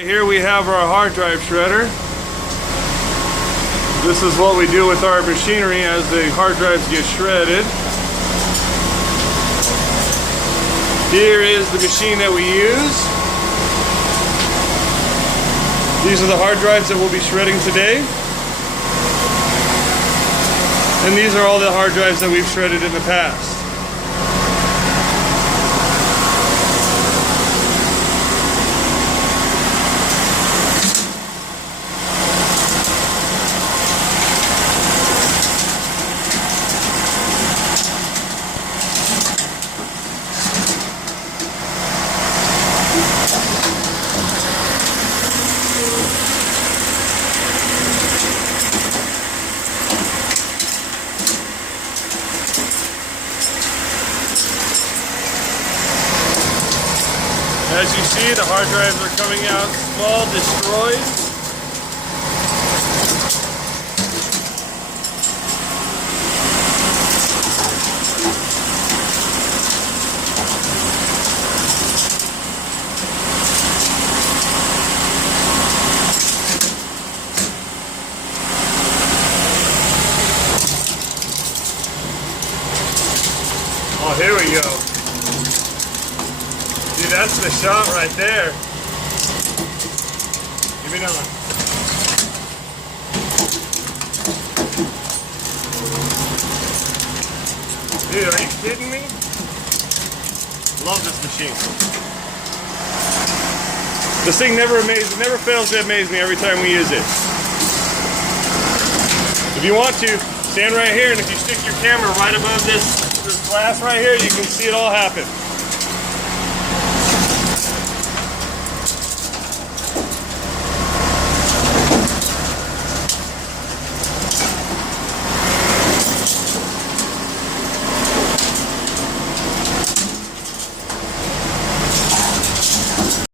Here we have our hard drive shredder. This is what we do with our machinery as the hard drives get shredded. Here is the machine that we use. These are the hard drives that we'll be shredding today. And these are all the hard drives that we've shredded in the past. As you see, the hard drives are coming out small, destroyed. Oh, here we go. Dude, that's the shot right there. Give me another one. Dude, are you kidding me? Love this machine. This thing never fails to amaze me every time we use it. If you want to, stand right here, and if you stick your camera right above this glass right here, you can see it all happen.